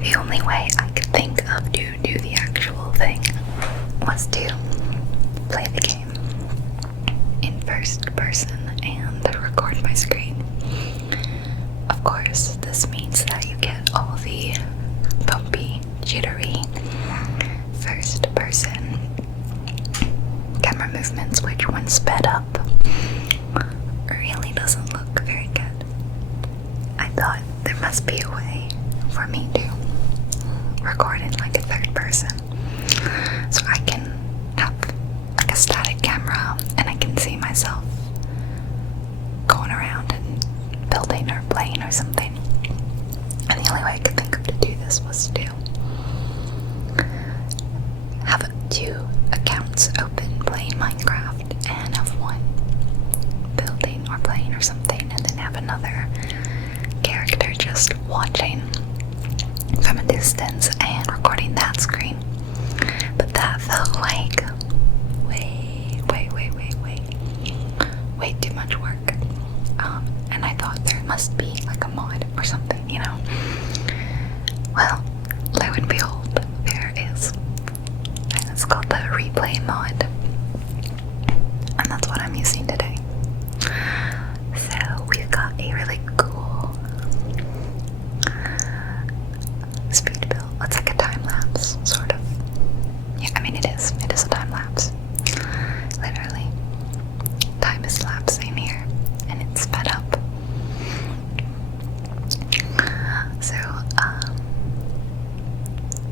the only way I could think of to do the actual thing was to play the game in first person and record my screen. Of course, this means that you get all the bumpy, jittery first person camera movements, which when sped up really doesn't look very good. I thought there must be a way for me to record in like a third person, so I can have like a static camera and I can see myself going around and building or playing or something. And the only way I could think of to do this was to have 2 accounts open playing Minecraft and have one building or playing or something, and then have another character just watching from a distance and recording that screen. But that felt like way too much work. And I thought there must be like a mod or something, you know. Well, lo and behold, there is. And it's called the replay mod. And that's what I'm using today. So we've got a really cool speed build. It's like a time-lapse, sort of. Yeah, I mean it is a time-lapse. Literally. Time is lapsing here, and it's sped up.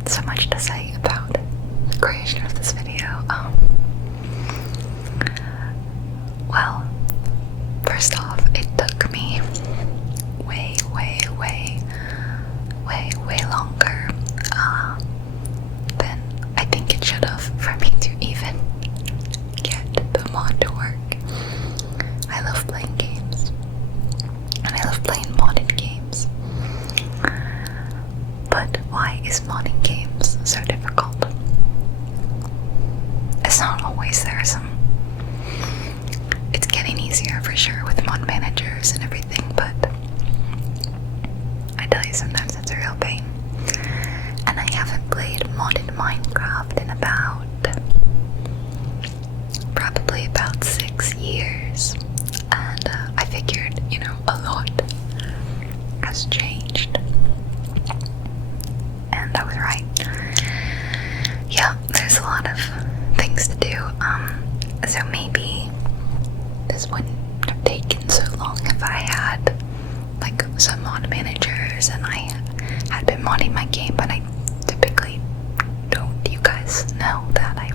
So much to say about the creation of this video. Well, first off, it took me way longer than I think it should have for me to even get the mod to work. I love playing games, and I love playing modded games. But why is modding games so difficult? It's not always. It's getting easier for sure with mod managers and everything, but I tell you, sometimes it's a real pain. And I haven't played modded Minecraft in probably about 6 years, and I figured, you know, a lot has changed, and I was right. Yeah, there's a lot of things to do, so maybe this wouldn't have taken so long if I had like some mod managers and I had been modding my game, but I typically don't. You guys know that I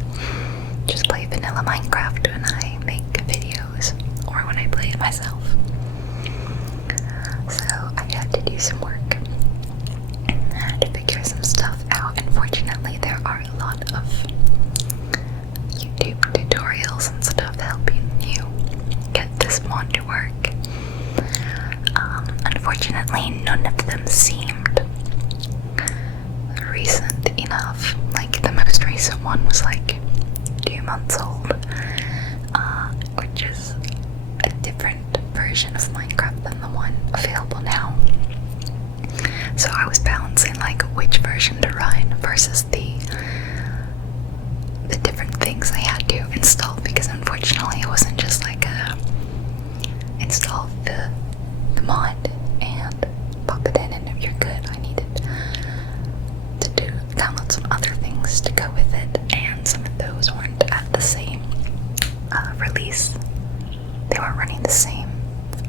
just play vanilla Minecraft when I make videos or when I play it myself. So I had to do some work. I had to figure some stuff out. Unfortunately, there are a lot of YouTube tutorials and stuff helping you get this mod to work. Unfortunately, none of them seemed recent enough. Like, the most recent one was like 2 months old, which is a different version of Minecraft than the one available now. So I was balancing like which version to run versus the different things I had to install, because unfortunately it wasn't just like install the mod and pop it in and you're good. I needed to download some other things to go with it, and some of those weren't at the same release. They weren't running the same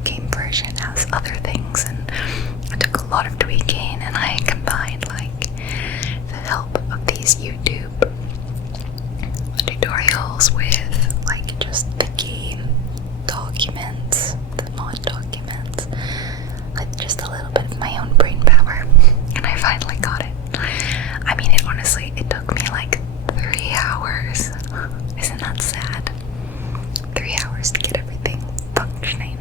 game version as other things, and it took a lot of tweaking, and I combined like the help of these YouTube tutorials with like just the game documents, the mod documents, with just a little bit of my own brain power, and I finally got it. I mean, it took me like 3 hours. Isn't that sad? 3 hours to get everything functioning.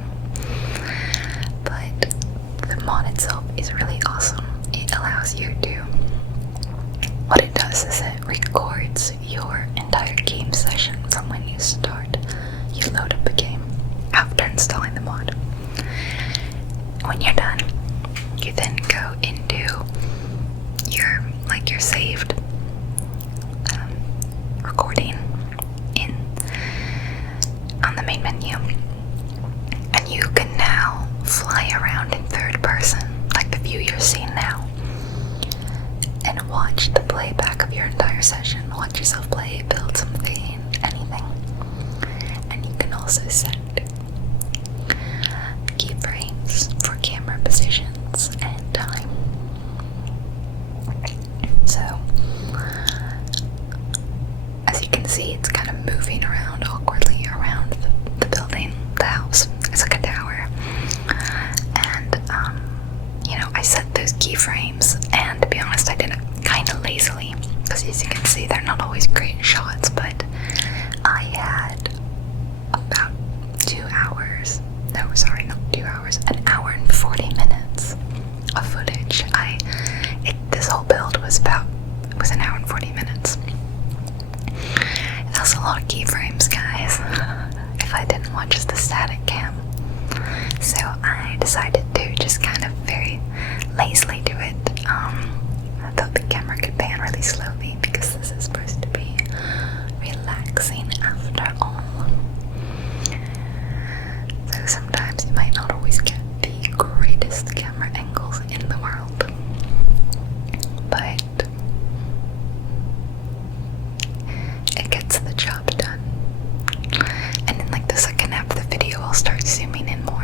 But the mod itself is really awesome. It allows you to, what it does is it session, watch yourself play, build something, anything. And you can also set keyframes for camera positions and time. So, as you can see, it's kind of moving around awkwardly around the building, the house. It's like a tower. And, you know, I set those keyframes, and to be honest, I did it kind of lazily, because as you can see, they're not always great shots, but I had about 2 hours, no, sorry, not 2 hours, an hour and 40 minutes of footage. This whole build was an hour and 40 minutes. That's a lot of keyframes, guys, if I didn't watch the static cam. So I decided to just kind of very lazily do it. I thought the camera could pan really slowly because this is supposed to be relaxing after all. So sometimes you might not always get the greatest camera angles in the world, but it gets the job done. And in like the second half of the video, I'll start zooming in more.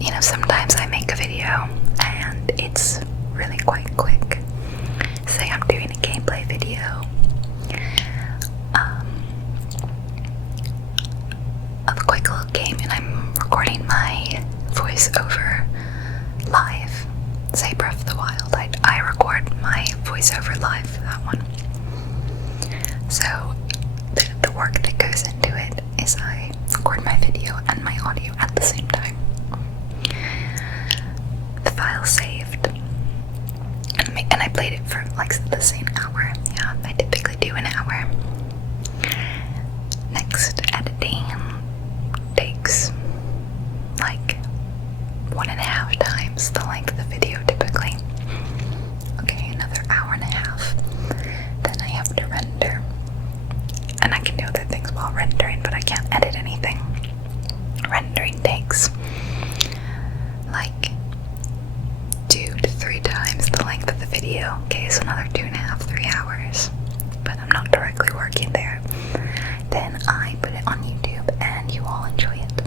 You know, sometimes I make a video and it's really quite quick. Say I'm doing a gameplay video of a quick little game, and I'm recording my voiceover live. Say Breath of the Wild, I record my voiceover live for that one. So the work that goes into it is I record my video and my audio at the same time. The file saved, and I played it for like the same hour. Yeah, I typically do an hour. Next, editing takes like 1.5 times the length of the video typically. Okay, another hour and a half. Then I have to render. And I can do other things while rendering, but I can't edit anything. Rendering takes like 2 to 3 times the length of the video. Okay, so another 2.5, 3 hours. But I'm not directly working there. Then I put it on YouTube and you all enjoy it.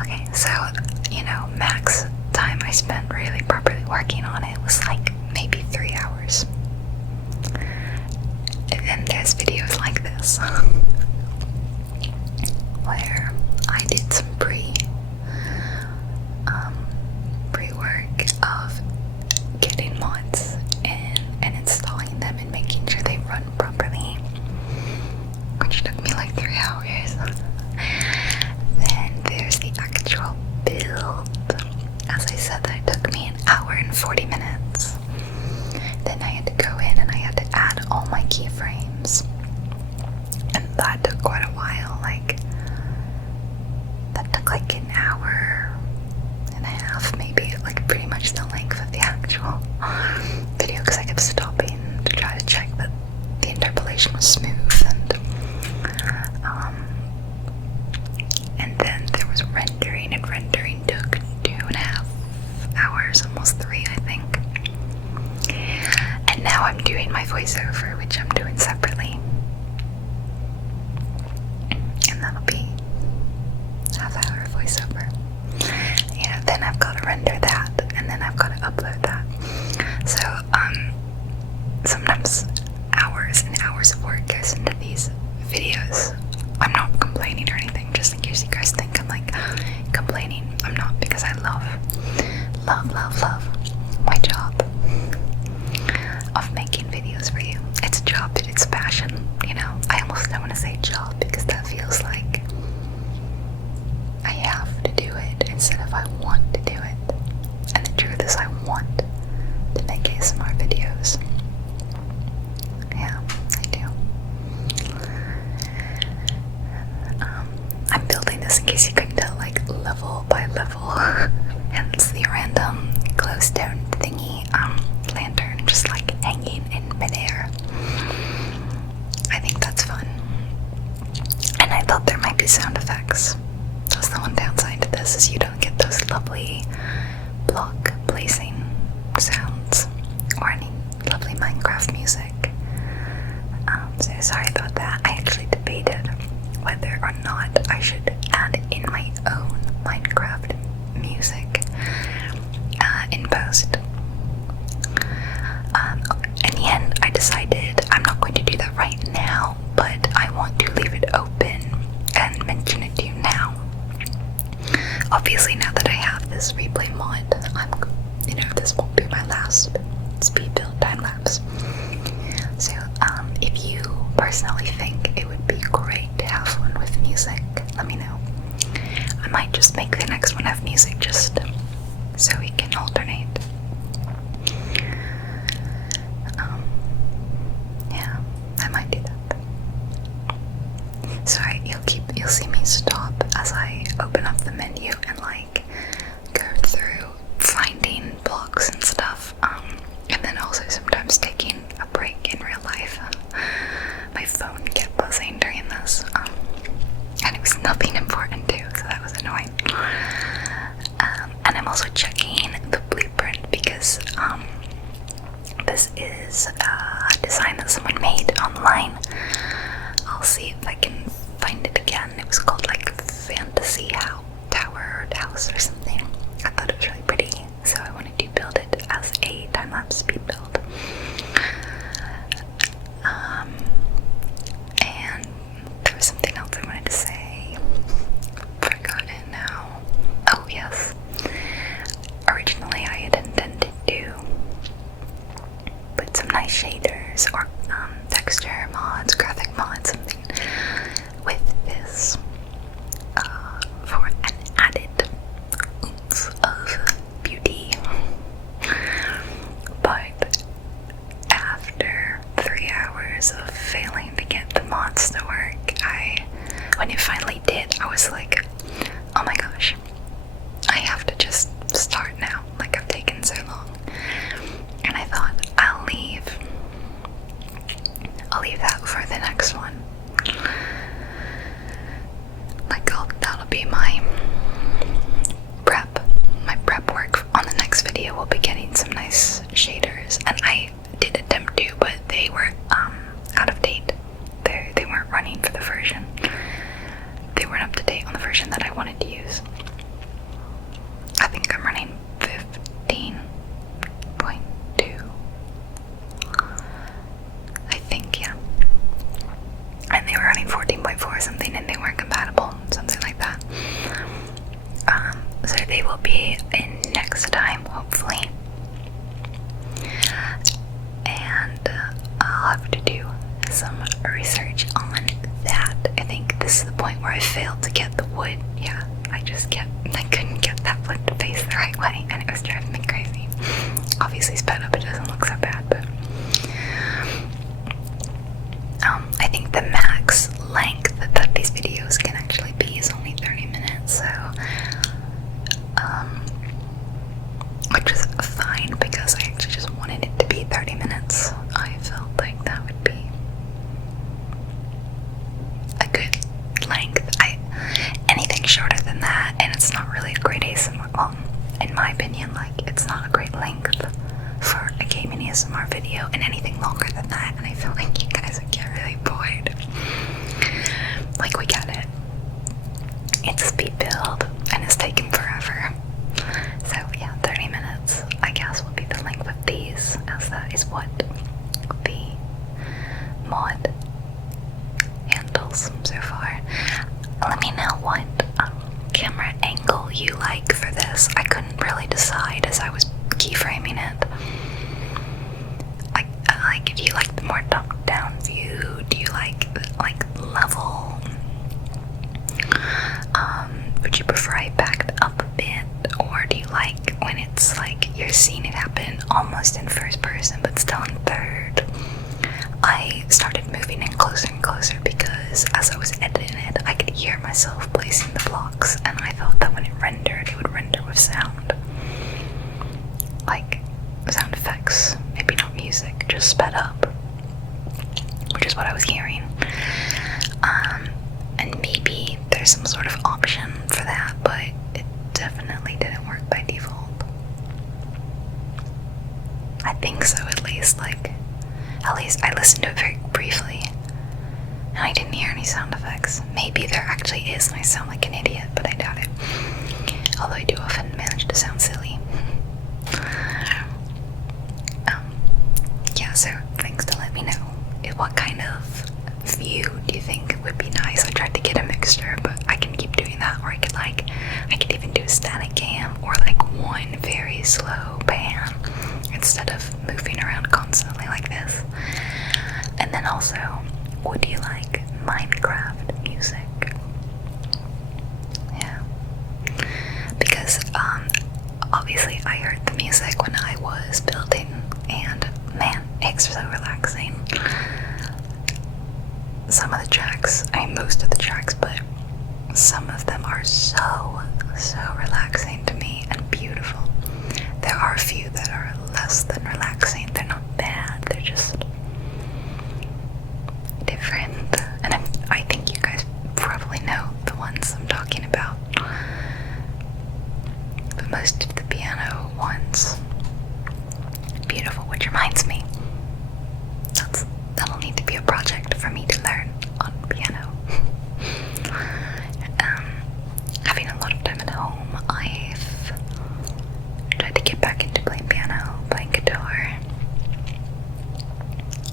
Okay, so, you know, max time I spent really properly working on it was like maybe 3 hours. And then there's videos like this where I did some pre-work of getting mods in and installing them and making sure they run properly, which took me like 3 hours. Then there's the actual build. As I said, that took me an hour and 40 minutes. Then I had to go in and I had to add all my keyframes, and that took quite a while. That took like an hour and a half, maybe, like pretty much the length of the actual video, because I kept stopping to try to check that the interpolation was smooth. And then there was rendering, and rendering took 2.5 hours, almost 3, I think. And now I'm doing my voiceover, which I'm doing separately. And that'll be half-hour voiceover. Yeah, then I've got to render that, and then I've got to upload that. So, sometimes hours and hours of work goes into these videos. I'm not complaining or anything, just in case you guys think I'm like complaining. I'm not, because I love my job of making videos for you. It's a job, but it's a passion, you know. I almost don't want to say job because that feels like I have to do it instead of I want to do it. And the truth is, I want to make ASMR videos. Yeah, I do. I'm building this, in case you couldn't tell, like level by level. And it's the random glowstone thingy lantern just like hanging in midair. I think that's fun. And I thought there might be sound effects. That's the one downside to this, is you don't get those lovely block placing sounds or any of music. So sorry about that. I actually debated whether or not I should add in my own Minecraft music in post. In the end, I decided I'm not going to do that right now, but I want to leave it open and mention it to you now. Obviously, now that I have this replay mod, this won't be my last speed build time lapse. So, if you personally think it would be great to have one with music, let me know. I might just make the next one have music just so we can alternate. Yeah, I might do that. Sorry, you'll see me stop as I open up the menu and go through finding blocks and stuff. And then also sometimes taking a break in real life. My phone kept buzzing during this, and it was nothing important too, so that was annoying. And I'm also checking the blueprint because this is a design that someone made online. I'll see if I can find it again. It was called Fantasy Tower or House or something. I thought it was really pretty, so I wanted to build it as a time-lapse speed build. And there was something else I wanted to say. Forgot it now. Oh yes. Originally I had intended to put some nice shaders or texture mods, graphic mods, something with this for an added oomph of beauty. But after 3 hours of failing to get the mods to work, when it finally did, I was like, oh my gosh, I have to just start now. I've taken so long. And I thought, I'll leave that for the next one. That'll be my prep work on the next video. We'll be getting some nice shaders, and I did attempt to, but they were out of date. They weren't running for the version. They weren't up to date on the version that I wanted to use. I think I'm running 15.2. I think, yeah. And they were running 14.4 or something, and they weren't compatible, something like that. So they will be in next time, hopefully. And I'll have to do some research on that. I think this is the point where I failed to get the wood. Yeah, I couldn't get that wood to face the right way, and it was driving me crazy. Obviously sped up, it doesn't look so bad, but I think the max length that these videos can actually be is only 30 minutes, so which is fine because I actually just wanted it to be 30 minutes. I felt like that would be a good length. Anything shorter than that, and it's not really a great ASMR. Well, in my opinion, it's not a great length for a gaming ASMR video, and anything longer than that, and I feel like you guys would get really bored. We get it. It's a speed build, and it's taken forever. So yeah, 30 minutes, I guess, will be the length of these, as that is what the mod handles so far. Let me know what camera angle you like for this. I couldn't really decide as I was keyframing it. Do you like the more top-down view? Do you like level? Would you prefer I backed up a bit, or do you like when it's you're seeing it happen almost in first person but still in third? I started moving in closer and closer because as I was editing it, I could hear myself placing the blocks, and I thought that when it rendered, it would render with sound. Sound effects, maybe not music, just sped up, which is what I was hearing. And maybe there's some sort of option for that, but it definitely didn't work by default. I think so, at least. At least I listened to it very briefly, and I didn't hear any sound effects. Maybe there actually is, and I sound like an idiot, but I doubt it. Although I do often manage to sound silly. Yeah, so thanks to let me know. What kind of view do you think would be nice? I tried to get a mixture, but I can keep doing that, or I could even do a static cam, or like one very slow pan instead of moving around constantly like this. And then also, would you like Minecraft music? Yeah. Because obviously I heard the music when I was building, and man, it's so relaxing. Some of the tracks, most of the tracks, but some of them are so relaxing to me and beautiful. There are a few that are less than relaxing. They're not bad, they're just different. And I think you guys probably know the ones I'm talking about. But most of the piano ones, beautiful, which reminds me, that'll need to be a project for me to learn on piano. Having a lot of time at home, I've tried to get back into playing piano, playing guitar.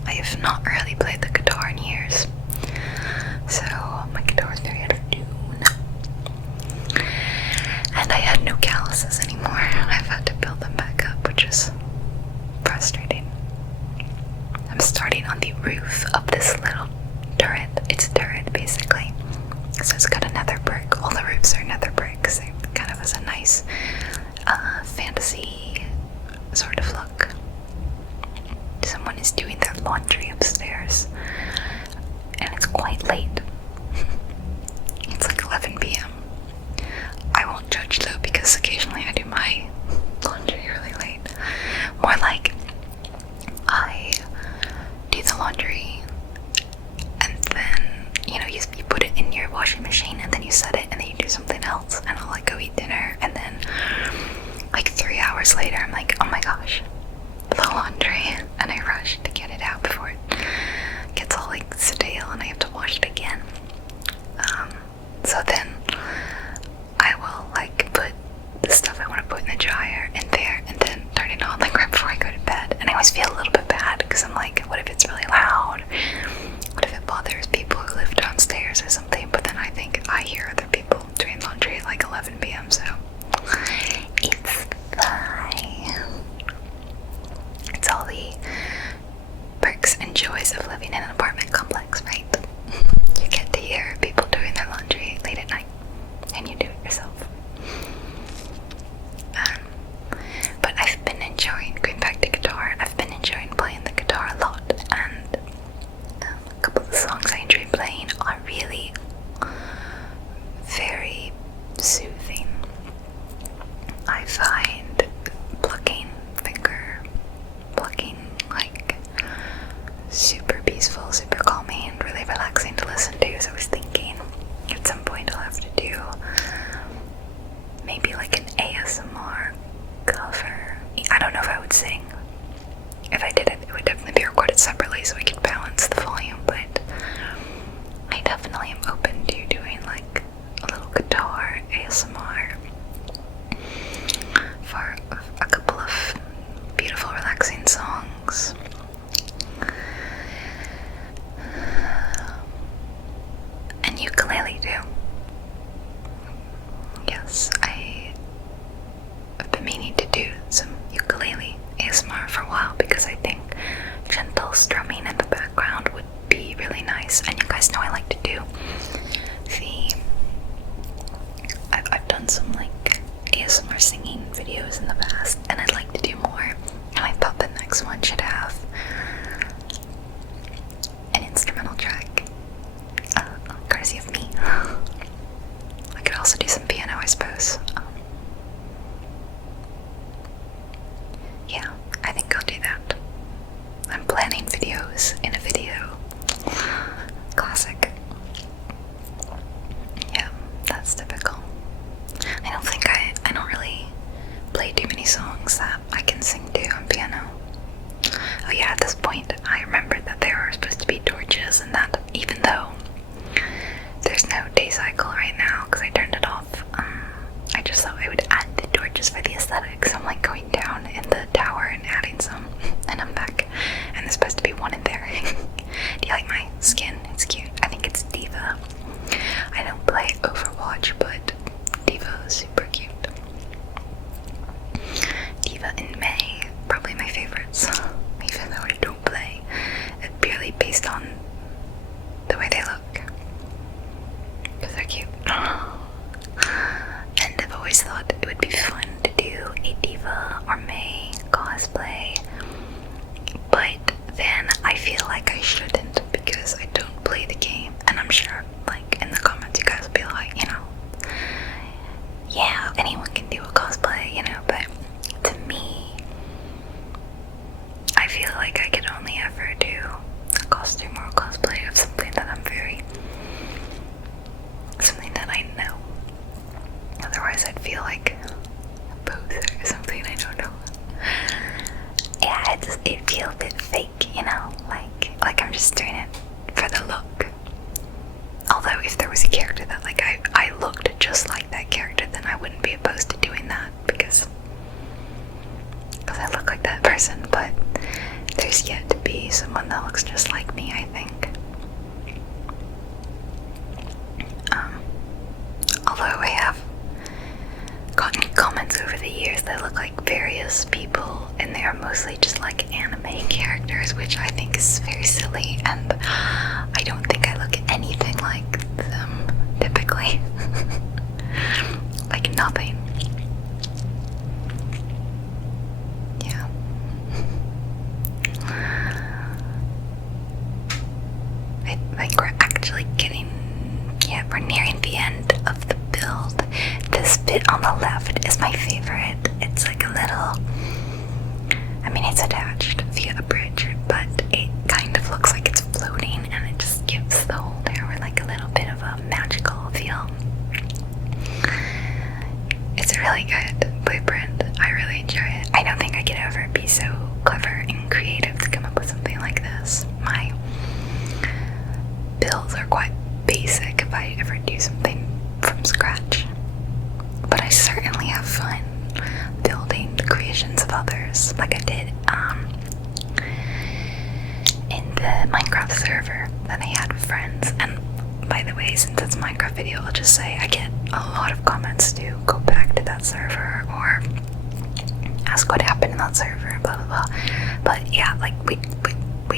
I have not really played the guitar in years, so my guitar is very out of tune. And I had no calluses anymore. I've had to build them back up, which is frustrating. I'm starting on the roof of this little turret. It's a turret, basically. So it's got another brick. All the roofs are another brick, so it kind of has a nice fantasy sort of look. Someone is doing their laundry upstairs, and it's quite late. It's like 11 p.m. I won't judge though, because occasionally I do my laundry really late. More like I do the laundry, and then you put it in your washing machine, and then you set it, and then you do something else, and I'll like go eat dinner, and then like 3 hours later I'm like, oh my gosh, the laundry, and I rush to get it out before it gets all like stale and I have to wash it again. So then I will like put the stuff I want to put in the dryer in there, and then turn it on like right before I go to bed. And I always feel a little bit bad, because I'm like, what if it's really loud? What if it bothers people who live downstairs or something? But then I think I hear other people doing laundry at like 11 p.m. So it's fine. It's all the perks and joys of living in an apartment complex, right? You get to hear people doing their laundry late at night, and you do it yourself. But I've been enjoying going back to guitar. I've been enjoying playing the guitar a lot, and a couple of the songs I enjoy playing are really very soothing. I find finger plucking like super peaceful, super calming, and really relaxing to listen to. So I was thinking at some point I'll have to do maybe like an ASMR cover. I don't know if I would sing. If I did it, it would definitely be recorded separately so I could balance the volume, but I definitely am open to doing like a little guitar ASMR for a couple of beautiful, relaxing songs. And ukulele too. Yes, I have been meaning to do some ukulele ASMR for a while, because I think gentle strumming in the background would be really nice. And you guys know I like to do I've done some like ASMR singing videos in the past, and I'd like to do more. And I thought the next one should have an instrumental track, courtesy of me. I could also do some piano, I suppose. Yeah, I think I'll do that. I'm planning videos in a video. Classic. Yeah, that's typical. I don't really play too many songs that I can sing to on piano. Oh yeah, at this point, I remembered that there are supposed to be torches, and that even though there's no day cycle right now because I turned it off, I just thought I would add the torches for the aesthetics. I'm like going down in the tower and adding some, and I'm back, and there's supposed to be one in there. Do you like my skin? It's cute. I think it's Diva. I don't play Overwatch, but Diva is super cute. Diva and May, probably my favorites, even though I don't play. It's purely based on the way they look, because they're cute. And I've always thought it would be fun to do a Diva or May cosplay, but then I feel like I shouldn't because I don't play the game, and I'm sure, like, in the comments you guys will be like, you know, yeah, anyone can do a cosplay, you know, but to me, I feel like I could only ever do a costume or a cosplay of something that something that I know. Otherwise I'd feel like a poser or something, I don't know. Yeah, it'd feel a bit fake, you know, like I'm just doing it for the look. Although if there was a character that like I looked just like that character, then I wouldn't be opposed to doing that because I look like that person, but there's yet to be someone that looks just like me, I think. Although I have gotten comments over the years that look like various people, and they are mostly just like anime characters, which I think is very silly, and I don't think I look anything like them, typically. Like nothing. Yeah. I think we're actually we're nearing the end of the build. This bit on the left is my favorite. It's like a little, I mean, it's attached via a bridge, but it kind of looks like it's floating, and it just gives the whole tower like a little bit of a magical feel. It's a really good blueprint. I really enjoy it. I don't think I could ever be so clever and creative to come up with something like this. My builds are quite basic if I ever do something from scratch, but I certainly have fun building the creations of others, like I did in the Minecraft server that I had with friends. And by the way, since it's a Minecraft video, I'll just say I get a lot of comments to go back to that server or ask what happened in that server, blah blah blah. But yeah, like we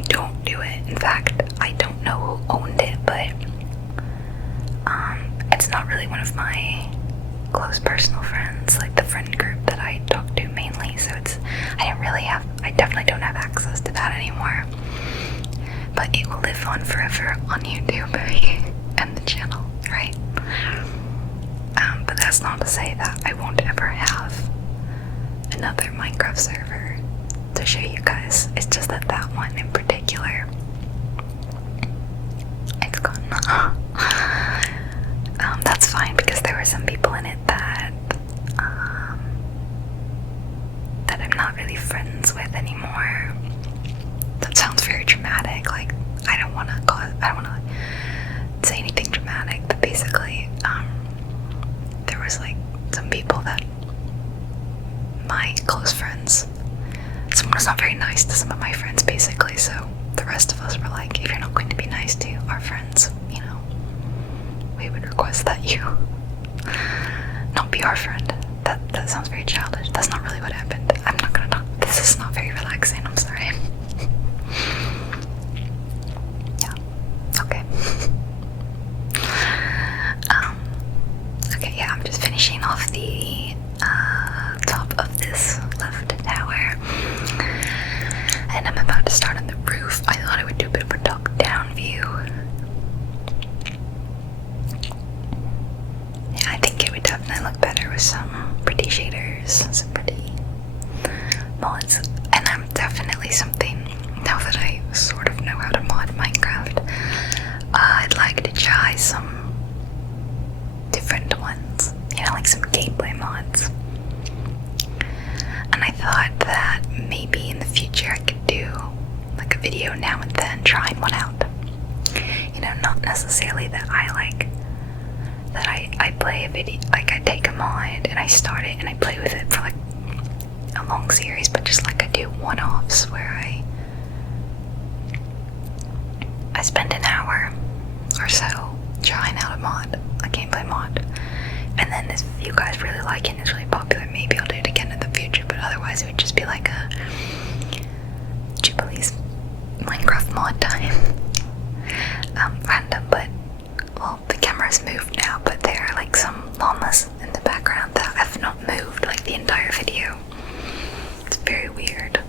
don't do it. In fact, I don't know who owned it, but it's not really one of my close personal friends, like the friend group that I talk to mainly, so I definitely don't have access to that anymore. But it will live on forever on YouTube and the channel, right? But that's not to say that I won't ever have another Minecraft server to show you guys. It's just that one in particular, it's gone. That's fine, because there were some people in it that I'm not really friends with anymore. That sounds very dramatic. Like, I don't want to say anything dramatic, but basically, there was like some people that my close friends, someone was not very nice to some of my friends, basically, so the rest of us were like, if you're not going to be nice to our friends, you know, we would request that you not be our friend. That sounds very childish. That's not really what happened. I'm not gonna talk. This is not very relaxing. I'm sorry. Yeah. Okay. Okay. Yeah. I'm just finishing off the top of this left tower, and I'm about to start on the roof. I thought I would do a bit of a top-down view. Yeah, I think it would definitely look better with some pretty shaders, some pretty mods, and I'm definitely something, now that I sort of know how to mod Minecraft, I'd like to try some different ones, you know, like some gameplay mods. And I thought that maybe in the future I could do trying one out. You know, not necessarily that I play a video, like I take a mod and I start it and I play with it for like a long series, but just like I do one-offs where I spend an hour or so trying out a gameplay mod, and then if you guys really like it and it's really popular, maybe I'll do it again in the future, but otherwise it would just be like a Jubilee's Minecraft mod time. Random, but well, the camera's moved now, but there are like some llamas in the background that have not moved like the entire video. It's very weird.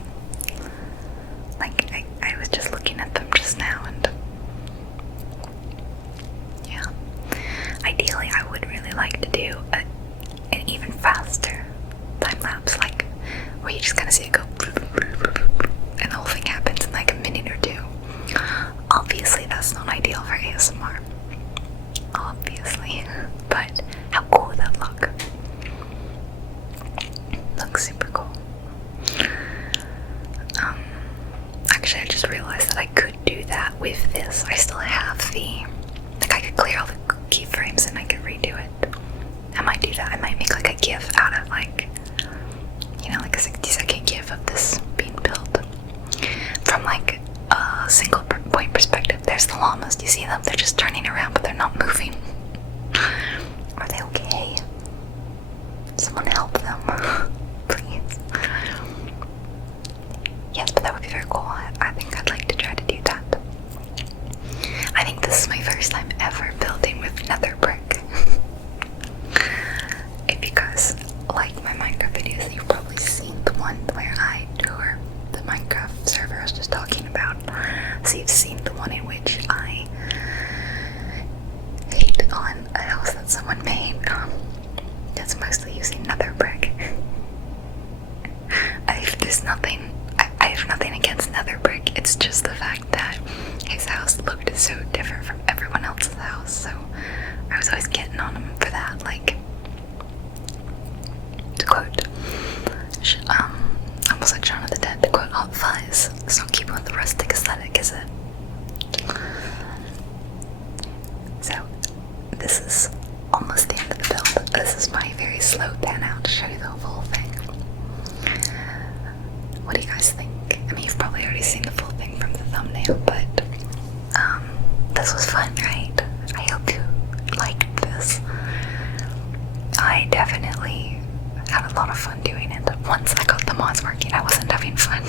Like I was just looking at them just now, and yeah. Ideally, I would really like to do an even faster time lapse, like where you just kind of see it go, and the whole thing happens in like a minute or two. Obviously, that's not ideal for ASMR. Obviously, but how cool would that look? Looks super cool. Actually, I just realized that I could do that with this. I still have the, like, I could clear all the keyframes and I could redo it. I might do that. I might make like a GIF out of like, you know, like a 60-second GIF of this being built from like a single point perspective. There's the llamas. Do you see them? They're just turning around, but they're not moving. Are they okay? Someone help them, please. Yes, but that would be very cool. I think I'd like to try to do that. I think this is my first time ever building with nether brick. Because, like my Minecraft videos, you've probably seen the one where I tour the Minecraft server I was just talking about. So you've seen the one in which I hate on a house that someone made. That's mostly using nether brick. I have nothing against nether brick. It's just the fact that his house looked so different from everyone else's house. So I was always getting on him for that. Like, to quote, almost like Shaun of the Dead, to quote Hot Fuzz, it's not keeping with the rustic aesthetic, is it? So, this is almost the end of the build. This is my very slow pan out to show you the whole thing. What do you guys think? I mean, you've probably already seen the full thing from the thumbnail, but this was fun, right? I hope you liked this. I definitely had a lot of fun doing it. Once I got the mods working, I wasn't having fun.